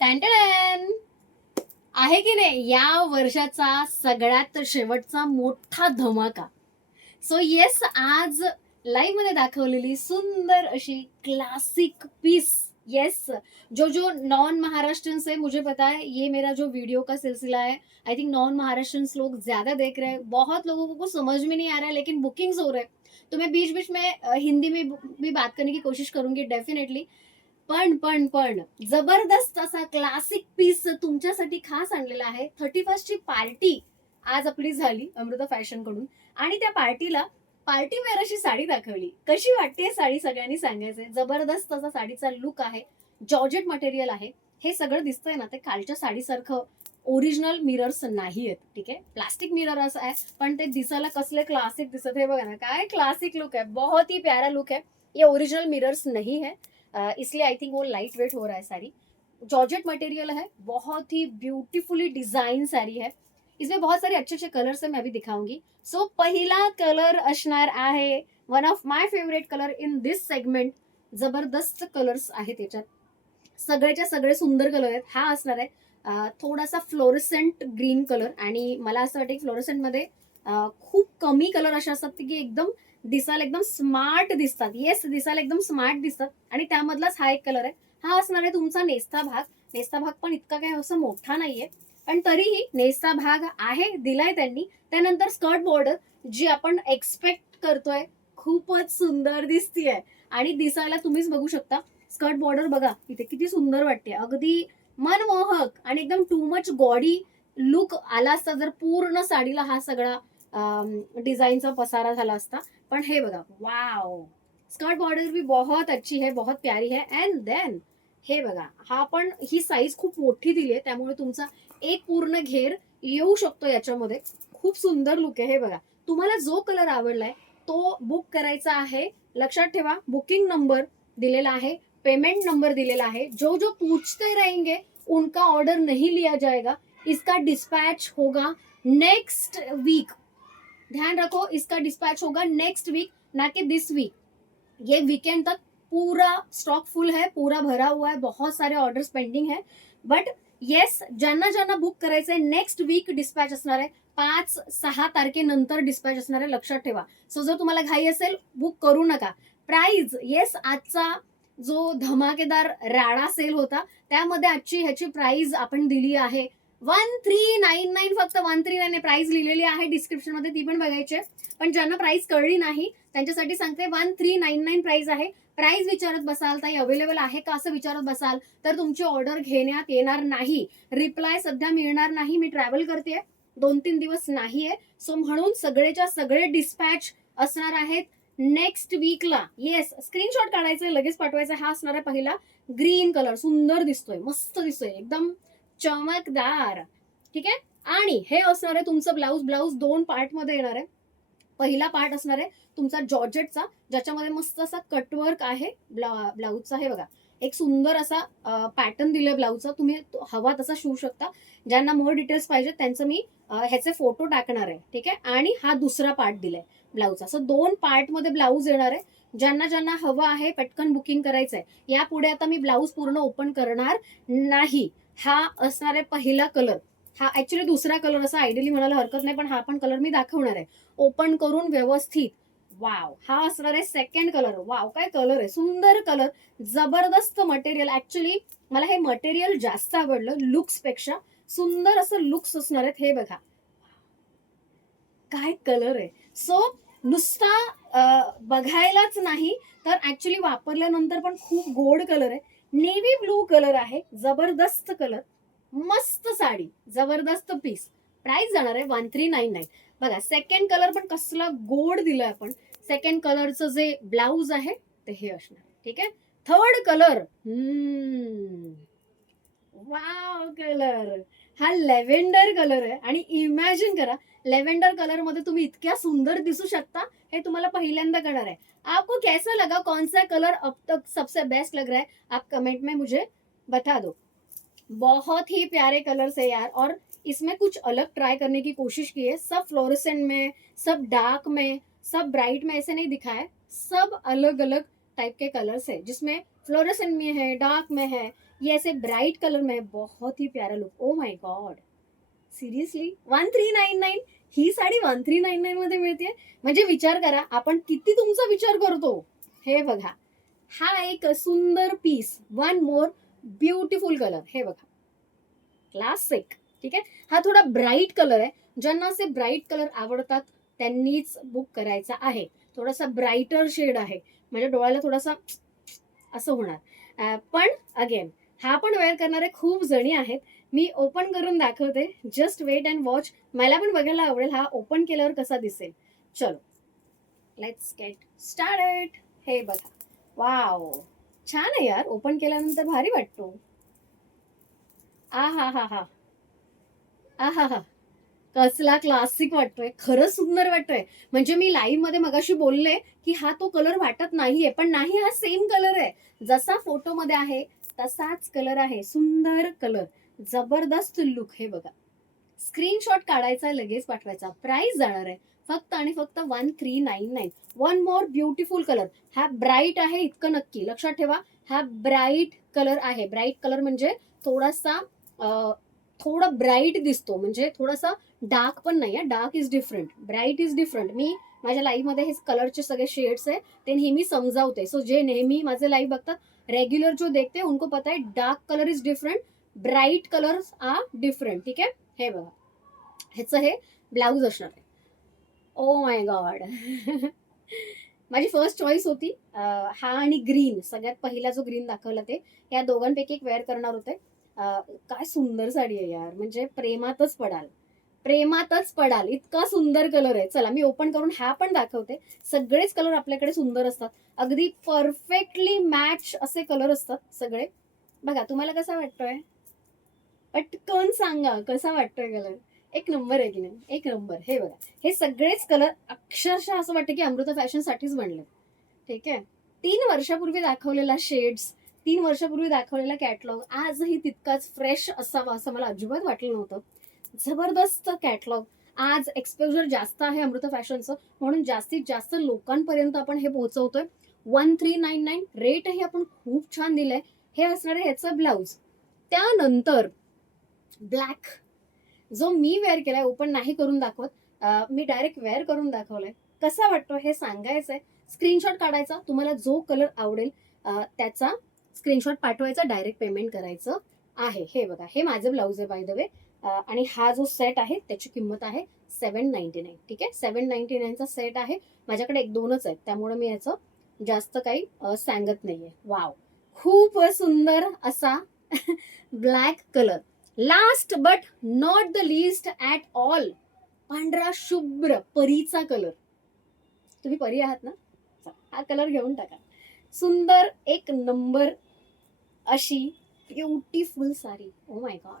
Tan आहे की नाही या वर्षाचा सगळ्यात शेवटचा मोठा धमाका. सो येस, आज लाईव्ह मध्ये दाखवलेली सुंदर अशी क्लासिक पीस. यस, जो नॉन महाराष्ट्रन से मुझे पता है ये मेरा जो वीडियो का सिलसिला है, आई थिंक नॉन महाराष्ट्रन लोग ज्यादा देख रहे हैं. बहुत लोगों को कुछ समझ में नहीं आ रहा है लेकिन बुकिंग्स हो रहे हैं. तो मैं बीच बीच में हिंदी में भी बात करने की कोशिश करूंगी डेफिनेटली. पण जबरदस्त असा क्लासिक पीस तुमच्यासाठी खास आणलेला आहे. 31st ची पार्टी आज आपली झाली अमृता फॅशन कडून, आणि त्या पार्टीला पार्टी वेअर अशी साडी दाखवली. कशी वाटते साडी सगळ्यांनी सांगायचंय. जबरदस्त असा साडीचा लुक आहे, जॉर्जेट मटेरियल आहे. हे सगळं दिसतंय ना ते कालच्या साडीसारखं ओरिजिनल मिरर्स नाही आहेत. ठीक आहे, प्लास्टिक मिरर असं आहे पण ते दिसायला कसले क्लासिक दिसत. हे बघा ना, काय क्लासिक लुक है, बहुत ही प्यारा लुक है. ये ओरिजिनल मिरर्स नहीं है, इसलिए आई थिंक वो लाइट वेट हो रहा है. साड़ी जॉर्जेट मटेरियल है, बहुत ही ब्यूटीफुली डिजाइन साड़ी है. इसमें बहुत सारे अच्छे अच्छे कलर्स है, मैं भी दिखाऊंगी. सो पहिला कलर असणार आहे one of my favourite colour in this segment. जबरदस्त कलर्स आहे त्याच्यात, सगळेच्या सगळे सुंदर कलर आहेत. हा असणार आहे थोडासा फ्लोरसेंट ग्रीन कलर, आणि मला असं वाटतं फ्लोरसेंट मध्ये खूप कमी कलर असे असतात की एकदम दिसायला एकदम स्मार्ट दिसतात. येस, दिसायला एकदम स्मार्ट दिसतात. आणि त्यामधलाच हा एक कलर आहे. हा असणार आहे तुमचा नेस्ता भाग. नेस्ता भाग पण इतका काही असं मोठा नाहीये, पण तरीही नेस्ता भाग आहे, दिलाय त्यांनी. त्यानंतर स्कर्ट बॉर्डर जी आपण एक्सपेक्ट करतोय, खूपच सुंदर दिसतीये. आणि दिसायला तुम्हीच बघू शकता, स्कर्ट बॉर्डर बघा इथे किती सुंदर वाटते, अगदी मनमोहक आणि एकदम टू मच गॉडी लुक आला असता जर पूर्ण साडीला हा सगळा डिझाईनचा पसारा झाला असता. पण हे बघा, वाव, स्कर्ट बॉर्डर भी बहुत अच्छी है, बहुत प्यारी है. एंड देन हे बघा, हा पण ही साईज खूप मोठी दिली आहे, त्यामुळे तुमचा एक पूर्ण घेर येऊ शकतो याच्यामध्ये. खूप सुंदर लुक आहे. हे बघा, तुम्हाला जो कलर आवडलाय तो बुक करायचा आहे. लक्षात ठेवा, बुकिंग नंबर दिलेला आहे, पेमेंट नंबर दिलेला है. जो जो पूछते रहेंगे उनका ऑर्डर नहीं लिया जाएगा. इसका डिस्पैच होगा नेक्स्ट वीक. ध्यान रखो, इसका डिस्पैच होगा नेक्स्ट वीक, ना कि दिस वीक. ये वीकेंड तक पूरा स्टॉक फुल है, पूरा भरा हुआ है, बहुत सारे ऑर्डर्स पेंडिंग है. बट येस, ज्यांना ज्यांना बुक करायचंय नेक्स्ट वीक डिस्पॅच असणार आहे. 5-6 तारखेनंतर डिस्पॅच असणार आहे, लक्षात ठेवा. सो जर तुम्हाला घाई असेल बुक करू नका. प्राइस, येस, आजचा जो धमाकेदार राडा सेल होता त्यामध्ये आजची ह्याची प्राइस आपण दिली आहे 1399. फक्त 139 प्राइस लिहिलेली आहे डिस्क्रिप्शन मध्ये, ती पण बघायची. पण ज्यांना प्राइस कळली नाही त्यांच्यासाठी सांगते, 1399 प्राइस आहे. प्राइस विचारत बसाल, ताई अवेलेबल आहे का असं विचारत बसाल तर तुमची ऑर्डर घेण्यात येणार नाही. रिप्लाय सध्या मिळणार नाही. मी ट्रॅव्हल करते, 2-3 दिवस नाहीये. सो म्हणून सगळेच्या सगळे डिस्पॅच असणार आहेत नेक्स्ट वीकला. येस, स्क्रीनशॉट काढायचं, लगेच पाठवायचं. हा असणार आहे पहिला ग्रीन कलर, सुंदर दिसतोय, मस्त दिसतोय, एकदम चमकदार. ठीक आहे. आणि हे असणार आहे तुमचं ब्लाऊज. ब्लाऊज 2 पार्ट मध्ये येणार आहे. पहिला पार्ट असणार आहे तुमचा जॉर्जेटचा, ज्याच्यामध्ये मस्त असा कटवर्क आहे ब्लाऊजचा. हे बघा, एक सुंदर असा पॅटर्न दिलाय ब्लाऊजचा, तुम्ही हवा तसा शिवू शकता. ज्यांना मोर डिटेल्स पाहिजे त्यांचं मी ह्याचे फोटो टाकणार आहे. ठीक आहे. आणि हा दुसरा पार्ट दिलाय ब्लाऊजचा. असं 2 पार्ट मध्ये ब्लाऊज येणार आहे. ज्यांना ज्यांना हवं आहे पटकन बुकिंग करायचंय. यापुढे आता मी ब्लाऊज पूर्ण ओपन करणार नाही. हा असणार आहे पहिला कलर. हा ऍक्च्युली दुसरा कलर असा आयडियली म्हणायला हरकत नाही, पण हा पण कलर मी दाखवणार आहे ओपन करून व्यवस्थित. वाव, हा असणार आहे सेकंड कलर. वाव, काय कलर आहे, सुंदर कलर, जबरदस्त मटेरियल. ऍक्च्युली मला हे मटेरियल जास्त आवडलं लुक्स पेक्षा. सुंदर असं लुक्स असणार आहेत. हे बघा काय कलर आहे. सो नुसता बघायलाच नाही तर ऍक्च्युली वापरल्यानंतर पण खूप गोड कलर आहे. नेव्ही ब्लू कलर आहे, जबरदस्त कलर, मस्त साडी, जबरदस्त पीस. प्राइस जाणार आहे 1399. बघा, सेकंड कलर पण कसला गोड दिलाय आपण. सेकंड कलरचं जे ब्लाऊज आहे ते हे असणार. ठीक आहे. थर्ड कलर, वाव कलर, हा लेव्हेंडर कलर आहे. आणि इमॅजिन करा, लेव्हेंडर कलर मध्ये तुम्ही इतक्या सुंदर दिसू शकता, हे तुम्हाला पहिल्यांदा कळणार आहे. आपको कैसा लगा, कौन सा कलर अब तक सबसे बेस्ट लग रहा है, आप कमेंट में मुझे बता दो. बहुत ही प्यारे कलर्स है यार, और इसमें कुछ अलग ट्राई करने की कोशिश की है. सब फ्लोरेसेंट में, सब डार्क में, सब ब्राइट में ऐसे नहीं दिखा है, सब अलग अलग टाइप के कलर्स है जिसमें फ्लोरेसेंट में है, डार्क में है, ये ऐसे ब्राइट कलर में है. बहुत ही प्यारा look. O my God, seriously 1399. ही साडी 1399 मध्ये मिळते. म्हणजे विचार करा आपण किती तुमचा विचार करतो. हे बघा, हा एक सुंदर piece, one more beautiful colour. हे बघा, क्लासिक. ठीक आहे. हा थोडा ब्राईट कलर आहे. ज्यांना असे ब्राईट कलर आवडतात त्यांनीच बुक करायचा आहे. थोडासा ब्राईटर शेड आहे म्हणजे डोळ्याला थोडासा असं होणार. पण अगेन हा पण वेअर करणारे खूप जणी आहेत. मी ओपन करून दाखवते. Just wait and watch. मला पण बघायला आवडेल हा ओपन केल्यावर कसा दिसेल. चलो, लेट्स गेट स्टार्टेड. हे बघा, वाव, छान आहे यार. ओपन केल्यानंतर भारी वाटतो. आ हा हा हा आ हा हा कसला क्लासिक वाटतोय. खरंच सुंदर वाटतोय. म्हणजे मी लाईव्ह मध्ये मगाशी बोलले की हा तो कलर वाटत नाहीये, पण नाही, हा सेम कलर आहे. जसा फोटोमध्ये आहे तसाच कलर आहे. सुंदर कलर, जबरदस्त लुक. हे बघा, स्क्रीनशॉट काढायचा, लगेच पाठवायचा. प्राइस जाणार आहे फक्त आणि फक्त 1399. One more beautiful colour. हा ब्राईट आहे इतकं नक्की लक्षात ठेवा. हा ब्राईट कलर आहे. ब्राईट कलर म्हणजे थोडासा थोडा ब्राईट दिसतो, म्हणजे थोडासा डार्क पण नाही. Dark is different, bright is different. मी माझ्या लाईव्ह मध्ये हे कलरचे सगळे शेड्स आहे ते नेहमी समजावते. सो जे नेहमी माझे लाईव्ह बघतात, रेग्युलर जो देखते उनको पता है dark colour is different, bright colours are different. ठीक आहे. हे बघा, ह्याचं हे ब्लाऊज असणार आहे. Oh my god. माझी फर्स्ट चॉईस होती हा आणि ग्रीन. सगळ्यात पहिला जो ग्रीन दाखवला ते, या दोघांपैकी एक वेअर करणार होते. काय सुंदर साडी आहे यार. म्हणजे प्रेमातच पडाल, प्रेमातच पडाल, इतका सुंदर कलर आहे. चला, मी ओपन करून हा पण दाखवते. सगळेच कलर आपल्याकडे सुंदर असतात. अगदी परफेक्टली मॅच असे कलर असतात सगळे. बघा, तुम्हाला कसा वाटतोय? पटकन सांगा कसा वाटतोय कलर. एक नंबर आहे की नाही? एक नंबर. हे बघा, हे सगळेच कलर अक्षरशः असं वाटतं की अमृता फॅशन साठीच बनले. ठीक आहे. 3 वर्षापूर्वी दाखवलेला शेड्स, 3 वर्षापूर्वी दाखवलेला कॅटलॉग आजही तितकाच फ्रेश असावा असं मला अजिबात वाटलं नव्हतं. जबरदस्त कॅटलॉग. आज एक्सपोजर जास्त आहे अमृता फॅशनचं, म्हणून जास्तीत जास्त लोकांपर्यंत आपण हे पोहोचवतोय. 1399 रेटही आपण खूप छान दिलाय. हे असणार आहे ह्याचं ब्लाऊज. त्यानंतर ब्लॅक, जो मी वेअर केलाय, ओपन नाही करून दाखवत, मी डायरेक्ट वेअर करून दाखवलाय. कसा वाटतो हे सांगायचंय. स्क्रीनशॉट काढायचा, तुम्हाला जो कलर आवडेल त्याचा स्क्रीनशॉट पाठवायचा, डायरेक्ट पेमेंट करायचं आहे. हे बघा, हे माझं ब्लाऊज आहे बाय द वे. आणि हा जो सेट आहे त्याची किंमत आहे 799. ठीक आहे, 799चा सेट आहे. माझ्याकडे 1-2च आहेत, त्यामुळे मी याचं जास्त काही सांगत नाहीये. वाव, खूप सुंदर असा black colour. Last but not the list at all, पांढरा शुभ्र परीचा कलर. तुम्ही परी आहात ना? हा कलर घेऊन टाका. सुंदर, एक नंबर अशी beautiful sari. O my God,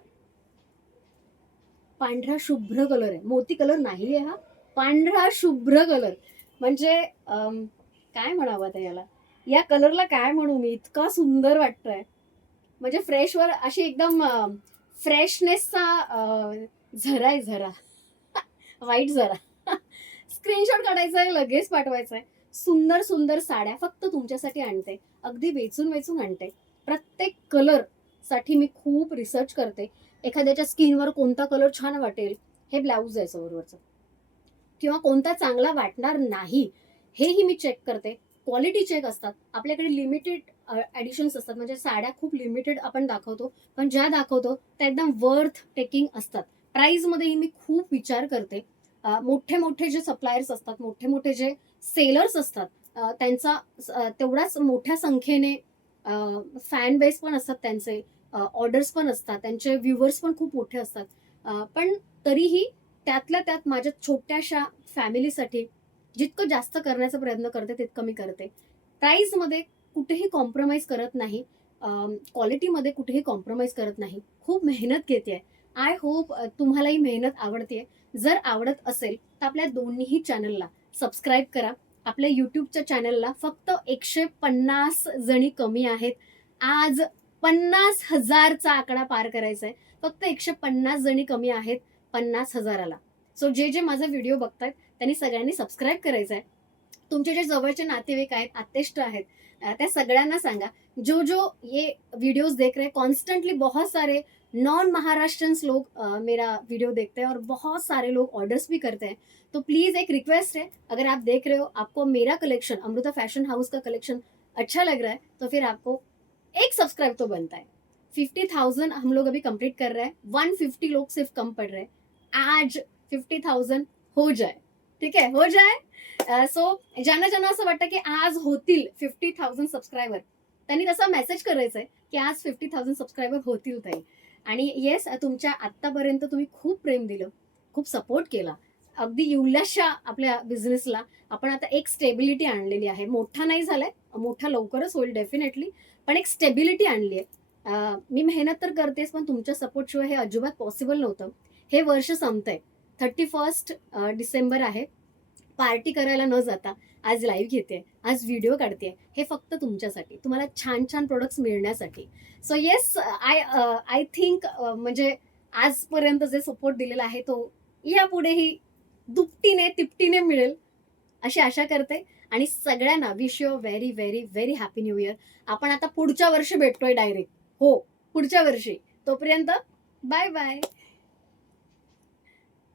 पांढरा शुभ्र कलर आहे, मोती कलर नाहीये हा. पांढरा शुभ्र कलर म्हणजे काय म्हणावं आता याला, या कलरला काय म्हणू मी, इतका सुंदर वाटतोय. म्हणजे फ्रेशवर अशी एकदम फ्रेशनेसचा झरा आहे, झरा वाईट झरा. स्क्रीनशॉट काढायचा आहे, लगेच पाठवायचा आहे. सुंदर सुंदर साड्या फक्त तुमच्यासाठी आणते, अगदी वेचून वेचून आणते. प्रत्येक कलर साठी मी खूप रिसर्च करते. एखाद्याच्या स्किनवर कोणता कलर छान वाटेल, हे ब्लाऊज आहे समोरवरचं, किंवा कोणता चांगला वाटणार नाही हेही मी चेक करते. क्वालिटी चेक असतात. आपल्याकडे लिमिटेड ॲडिशन्स असतात, म्हणजे साड्या खूप लिमिटेड आपण दाखवतो, पण ज्या दाखवतो त्या एकदम वर्थ टेकिंग असतात. प्राईजमध्येही मी खूप विचार करते. मोठे मोठे जे सप्लायर्स असतात, मोठे मोठे जे सेलर्स असतात, त्यांचा तेवढ्याच मोठ्या संख्येने फॅन बेस पण असतात, त्यांचे ऑर्डर्स पण असतात, त्यांचे व्ह्युअर्स पण खूप मोठे असतात. पण तरीही त्यातल्या त्यात माझ्या छोट्याशा फॅमिलीसाठी जितकं जास्त करण्याचा प्रयत्न करते तितकं मी करते. प्राईसमध्ये कुठेही कॉम्प्रोमाइज करत नाही, क्वालिटीमध्ये कुठेही कॉम्प्रोमाइज करत नाही. खूप मेहनत घेते. आय होप तुम्हालाही मेहनत आवडते. जर आवडत असेल तर आपल्या दोन्हीही चॅनलला सबस्क्राईब करा. आपल्या यूट्यूबच्या चॅनलला फक्त 150 जणी कमी आहेत. आज 50,000चा आकडा पार करायचा आहे. फक्त 150 जणी कमी आहेत 50,000ला. सो जे जे माझा व्हिडिओ बघतायत त्यांनी सगळ्यांनी सबस्क्राईब करायचं आहे. तुमचे जे जवळचे नातेवाईक आहेत, आत्तेष्ट आहेत, त्या सगळ्यांना सांगा, जो जो ये वीडियोस देख रहे हैं कॉन्स्टेंटली, बहुत सारे नॉन महाराष्ट्रन्स लोग मेरा वीडियो देखते हैं और बहुत सारे लोग ऑर्डर्स भी करते हैं। तो प्लीज़ एक रिक्वेस्ट है, अगर आप देख रहे हो, आपको मेरा कलेक्शन, अमृता फैशन हाउस का कलेक्शन अच्छा लग रहा है, तो फिर आपको एक सब्सक्राइब तो बनता है। 50,000 हम लोग अभी कंप्लीट कर रहे हैं, 150 लोग सिर्फ कम पड़ रहे हैं। आज 50,000 हो जाए, ठीक आहे, हो जाए। सो ज्यांना ज्यांना असं वाटतं की आज होतील 50,000 सबस्क्रायबर, त्यांनी तसा मेसेज करायचा आहे की आज 50,000 सबस्क्रायबर होतील ताई। आणि येस, तुमच्या आत्तापर्यंत तुम्ही खूप प्रेम दिलं, खूप सपोर्ट केला, अगदी इवल्याशा आपल्या बिझनेसला आपण आता एक स्टेबिलिटी आणलेली आहे। मोठा नाही झालाय, मोठा लवकरच होईल डेफिनेटली, पण एक स्टेबिलिटी आणली आहे। मी मेहनत तर करतेच, पण तुमच्या सपोर्टशिवाय हे अजिबात पॉसिबल नव्हतं। हे वर्ष संपतंय, 31 डिसेंबर आहे। पार्टी करायला न जाता आज लाईव्ह घेते, आज व्हिडिओ काढते, हे फक्त तुमच्यासाठी, तुम्हाला छान छान प्रोडक्ट्स मिळण्यासाठी। सो येस, आय थिंक म्हणजे आजपर्यंत जे सपोर्ट दिलेला आहे तो यापुढेही दुपटीने तिपटीने मिळेल अशी आशा करते। आणि सगळ्यांना wish you very very very happy new year. आपण आता पुढच्या वर्षी भेटतोय डायरेक्ट, हो पुढच्या वर्षी। तोपर्यंत बाय बाय।